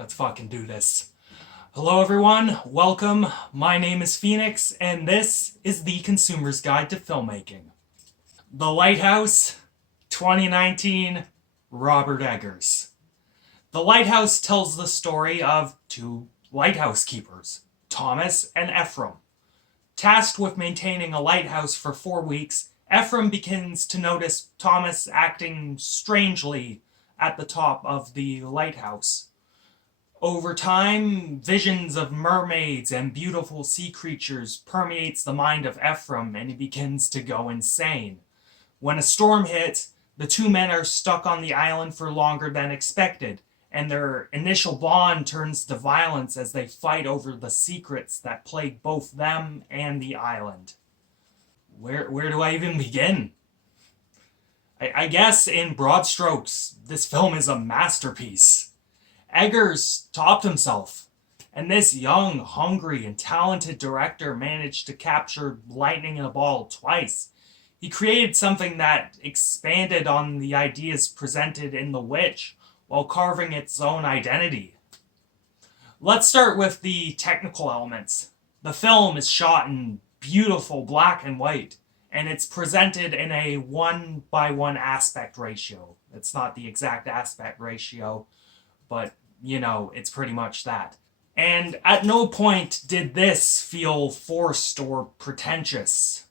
Let's fucking do this. Hello, everyone. Welcome. My name is Phoenix, and this is the Consumer's Guide to Filmmaking. The Lighthouse, 2019, Robert Eggers. The Lighthouse tells the story of two lighthouse keepers, Thomas and Ephraim. Tasked with maintaining a lighthouse for 4 weeks, Ephraim begins to notice Thomas acting strangely at the top of the lighthouse. Over time, visions of mermaids and beautiful sea creatures permeates the mind of Ephraim, and he begins to go insane. When a storm hits, the two men are stuck on the island for longer than expected, and their initial bond turns to violence as they fight over the secrets that plague both them and the island. Where do I even begin? I guess in broad strokes, this film is a masterpiece. Eggers topped himself, and this young, hungry, and talented director managed to capture lightning in a bottle twice. He created something that expanded on the ideas presented in The Witch while carving its own identity. Let's start with the technical elements. The film is shot in beautiful black and white, and it's presented in a 1:1 aspect ratio. It's not the exact aspect ratio, but it's pretty much that. And at no point did this feel forced or pretentious.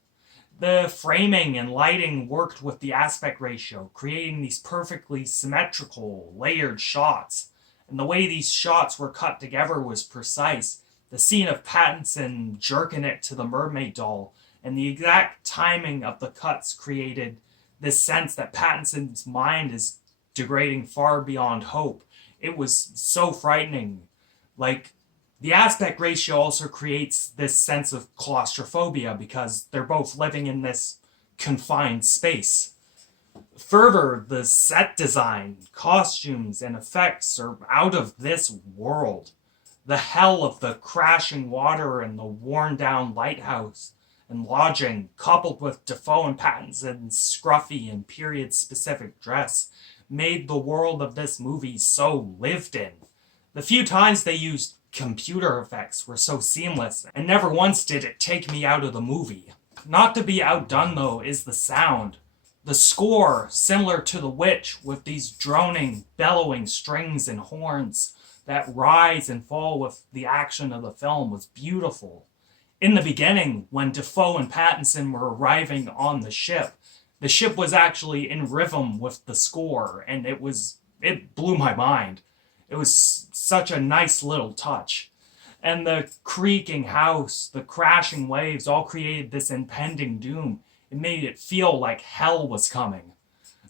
The framing and lighting worked with the aspect ratio, creating these perfectly symmetrical, layered shots. And the way these shots were cut together was precise. The scene of Pattinson jerking it to the mermaid doll, and the exact timing of the cuts created this sense that Pattinson's mind is degrading far beyond hope. It was so frightening. The aspect ratio also creates this sense of claustrophobia because they're both living in this confined space. Further, the set design, costumes, and effects are out of this world. The hell of the crashing water and the worn-down lighthouse and lodging, coupled with Defoe and Pattinson's scruffy and period-specific dress, made the world of this movie so lived in. The few times they used computer effects were so seamless, and never once did it take me out of the movie. Not to be outdone, though, is the sound. The score, similar to The Witch, with these droning, bellowing strings and horns that rise and fall with the action of the film, was beautiful. In the beginning, when Defoe and Pattinson were arriving on the ship was actually in rhythm with the score, and it blew my mind. It was such a nice little touch. And the creaking house, the crashing waves all created this impending doom. It made it feel like hell was coming.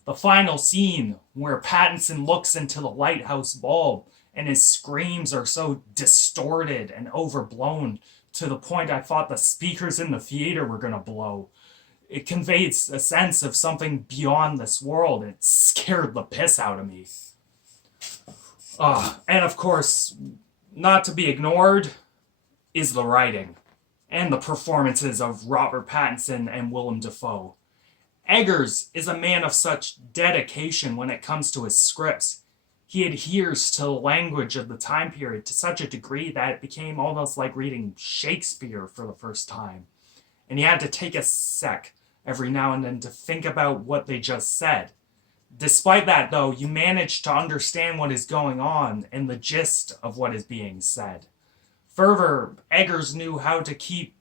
The final scene, where Pattinson looks into the lighthouse bulb, and his screams are so distorted and overblown to the point I thought the speakers in the theater were going to blow. It conveys a sense of something beyond this world. It scared the piss out of me. And of course, not to be ignored, is the writing and the performances of Robert Pattinson and Willem Dafoe. Eggers is a man of such dedication when it comes to his scripts. He adheres to the language of the time period to such a degree that it became almost like reading Shakespeare for the first time. And he had to take a sec every now and then to think about what they just said. Despite that, though, you manage to understand what is going on and the gist of what is being said. Further, Eggers knew how to keep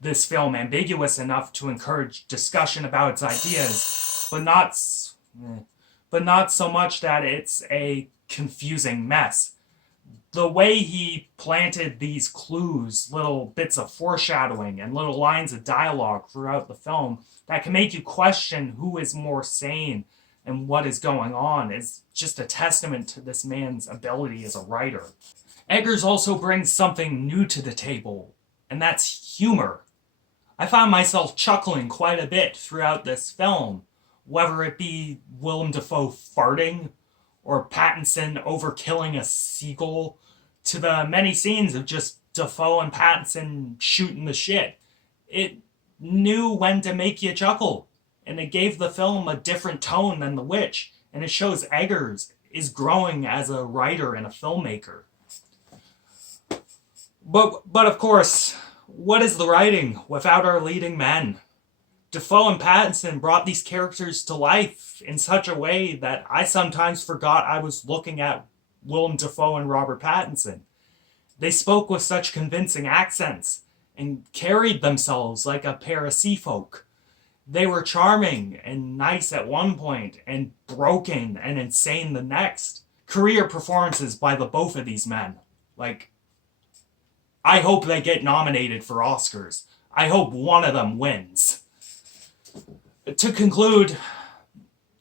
this film ambiguous enough to encourage discussion about its ideas, but not so much that it's a confusing mess. The way he planted these clues, little bits of foreshadowing, and little lines of dialogue throughout the film that can make you question who is more sane and what is going on is just a testament to this man's ability as a writer. Eggers also brings something new to the table, and that's humor. I found myself chuckling quite a bit throughout this film, whether it be Willem Dafoe farting or Pattinson overkilling a seagull, to the many scenes of just Defoe and Pattinson shooting the shit. It knew when to make you chuckle, and it gave the film a different tone than The Witch, and it shows Eggers is growing as a writer and a filmmaker. But of course, what is the writing without our leading men? Defoe and Pattinson brought these characters to life in such a way that I sometimes forgot I was looking at Willem Dafoe and Robert Pattinson. They spoke with such convincing accents and carried themselves like a pair of sea folk. They were charming and nice at one point and broken and insane the next. Career performances by the both of these men. Like, I hope they get nominated for Oscars. I hope one of them wins. To conclude,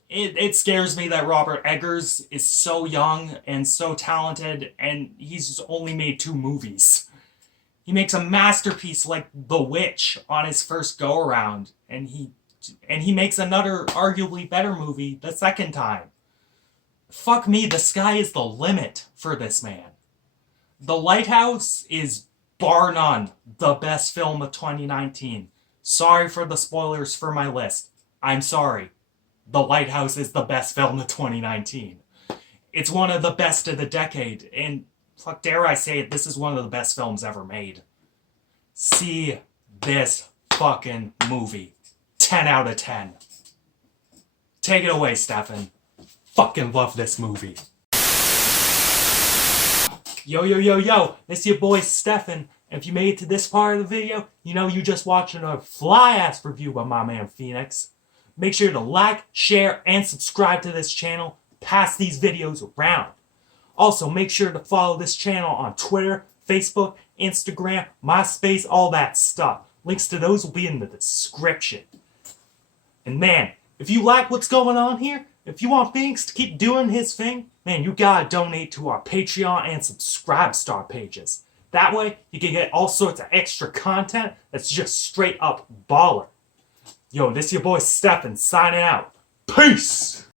it scares me that Robert Eggers is so young and so talented, and he's only made 2 movies. He makes a masterpiece like The Witch on his first go-around, and he makes another arguably better movie the second time. Fuck me, the sky is the limit for this man. The Lighthouse is, bar none, the best film of 2019. Sorry for the spoilers for my list. I'm sorry. The Lighthouse is the best film of 2019. It's one of the best of the decade, and fuck, dare I say it, this is one of the best films ever made. See this fucking movie. 10 out of 10. Take it away, Stefan. Fucking love this movie. Yo, it's your boy Stefan. If you made it to this part of the video, you know you just watched a fly-ass review by my man Phoenix. Make sure to like, share, and subscribe to this channel. Pass these videos around. Also, make sure to follow this channel on Twitter, Facebook, Instagram, MySpace, all that stuff. Links to those will be in the description. And man, if you like what's going on here, if you want Phoenix to keep doing his thing, man, you gotta donate to our Patreon and Subscribe Star pages. That way, you can get all sorts of extra content that's just straight up baller. Yo, this your boy Stefan signing out. Peace!